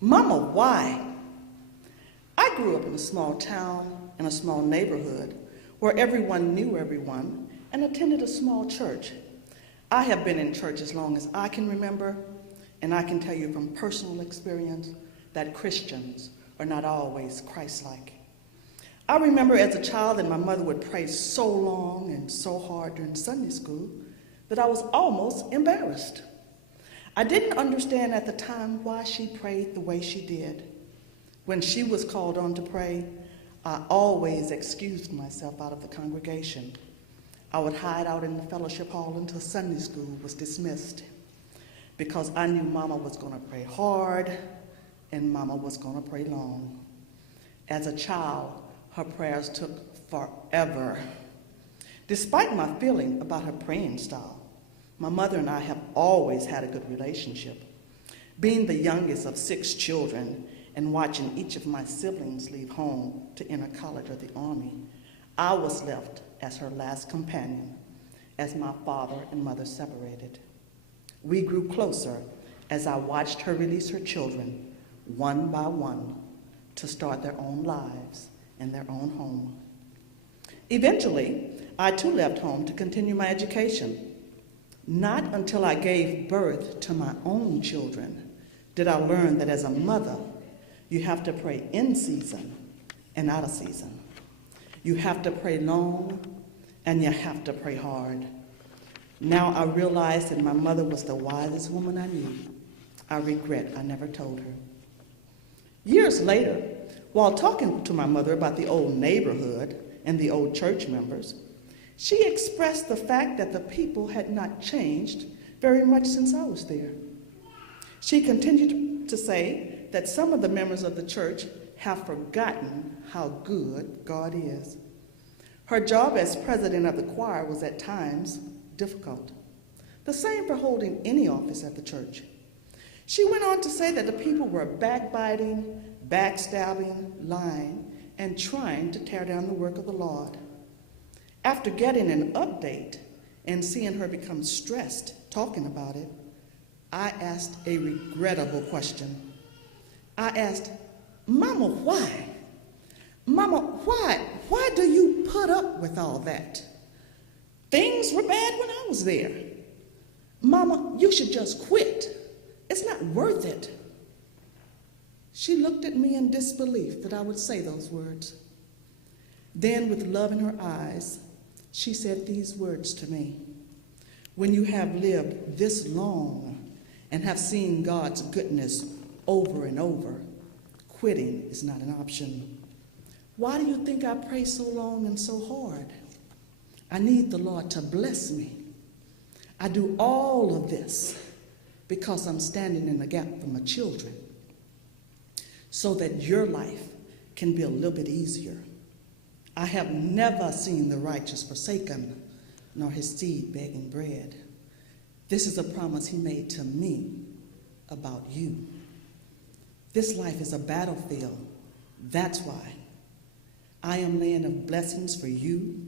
Mama, why? I grew up in a small town, in a small neighborhood, where everyone knew everyone and attended a small church. I have been in church as long as I can remember, and I can tell you from personal experience that Christians are not always Christ-like. I remember as a child that my mother would pray so long and so hard during Sunday school that I was almost embarrassed. I didn't understand at the time why she prayed the way she did. When she was called on to pray, I always excused myself out of the congregation. I would hide out in the fellowship hall until Sunday school was dismissed because I knew Mama was going to pray hard and Mama was going to pray long. As a child, her prayers took forever. Despite my feeling about her praying style, my mother and I have always had a good relationship. Being the youngest of 6 children and watching each of my siblings leave home to enter college or the Army, I was left as her last companion as my father and mother separated. We grew closer as I watched her release her children one by one to start their own lives in their own home. Eventually, I too left home to continue my education. Not until I gave birth to my own children did I learn that as a mother, you have to pray in season and out of season. You have to pray long and you have to pray hard. Now I realize that my mother was the wisest woman I knew. I regret I never told her. Years later, while talking to my mother about the old neighborhood and the old church members, she expressed the fact that the people had not changed very much since I was there. She continued to say that some of the members of the church have forgotten how good God is. Her job as president of the choir was at times difficult. The same for holding any office at the church. She went on to say that the people were backbiting, backstabbing, lying, and trying to tear down the work of the Lord. After getting an update and seeing her become stressed talking about it, I asked a regrettable question. I asked, Mama, why? Mama, why do you put up with all that? Things were bad when I was there. Mama, you should just quit. It's not worth it. She looked at me in disbelief that I would say those words. Then, with love in her eyes, she said these words to me. When you have lived this long and have seen God's goodness over and over, quitting is not an option. Why do you think I pray so long and so hard? I need the Lord to bless me. I do all of this because I'm standing in the gap for my children so that your life can be a little bit easier. I have never seen the righteous forsaken, nor his seed begging bread. This is a promise he made to me about you. This life is a battlefield. That's why I am laying of blessings for you,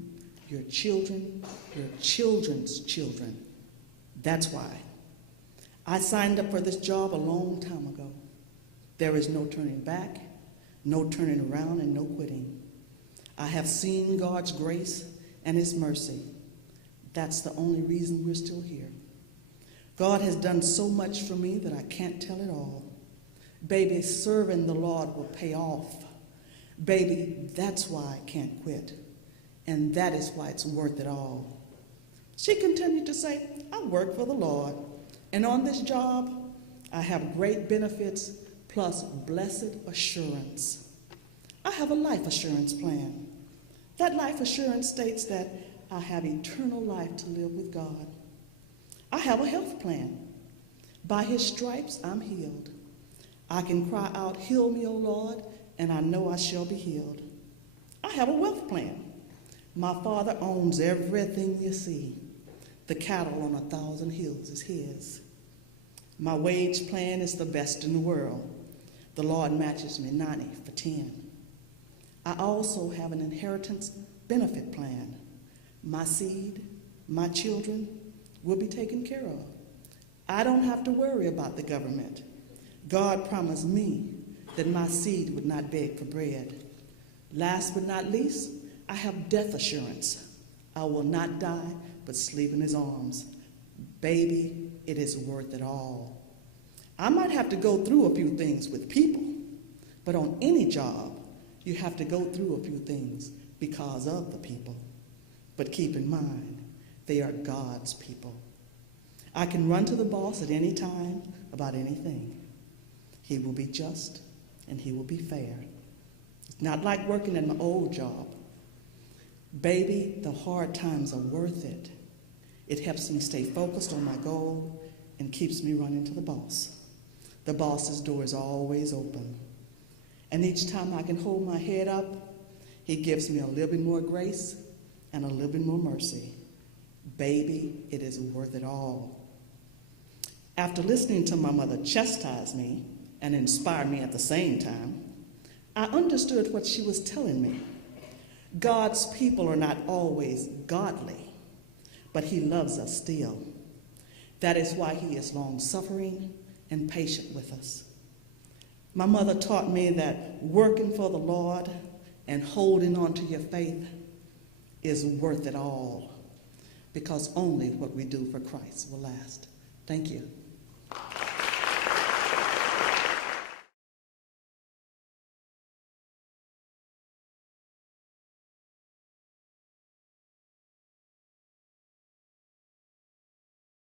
your children, your children's children. That's why I signed up for this job a long time ago. There is no turning back, no turning around, and no quitting. I have seen God's grace and his mercy. That's the only reason we're still here. God has done so much for me that I can't tell it all. Baby, serving the Lord will pay off. Baby, that's why I can't quit. And that is why it's worth it all. She continued to say, I work for the Lord. And on this job, I have great benefits plus blessed assurance. I have a life assurance plan. That life assurance states that I have eternal life to live with God. I have a health plan. By his stripes, I'm healed. I can cry out, heal me, O Lord, and I know I shall be healed. I have a wealth plan. My Father owns everything you see. The cattle on 1,000 hills is his. My wage plan is the best in the world. The Lord matches me 90 for 10. I also have an inheritance benefit plan. My seed, my children will be taken care of. I don't have to worry about the government. God promised me that my seed would not beg for bread. Last but not least, I have death assurance. I will not die, but sleep in his arms. Baby, it is worth it all. I might have to go through a few things with people, but on any job, you have to go through a few things because of the people. But keep in mind, they are God's people. I can run to the boss at any time about anything. He will be just and he will be fair. It's not like working at my old job. Baby, the hard times are worth it. It helps me stay focused on my goal and keeps me running to the boss. The boss's door is always open. And each time I can hold my head up, he gives me a little bit more grace and a little bit more mercy. Baby, it is worth it all. After listening to my mother chastise me and inspire me at the same time, I understood what she was telling me. God's people are not always godly, but he loves us still. That is why he is long-suffering and patient with us. My mother taught me that working for the Lord and holding on to your faith is worth it all, because only what we do for Christ will last. Thank you.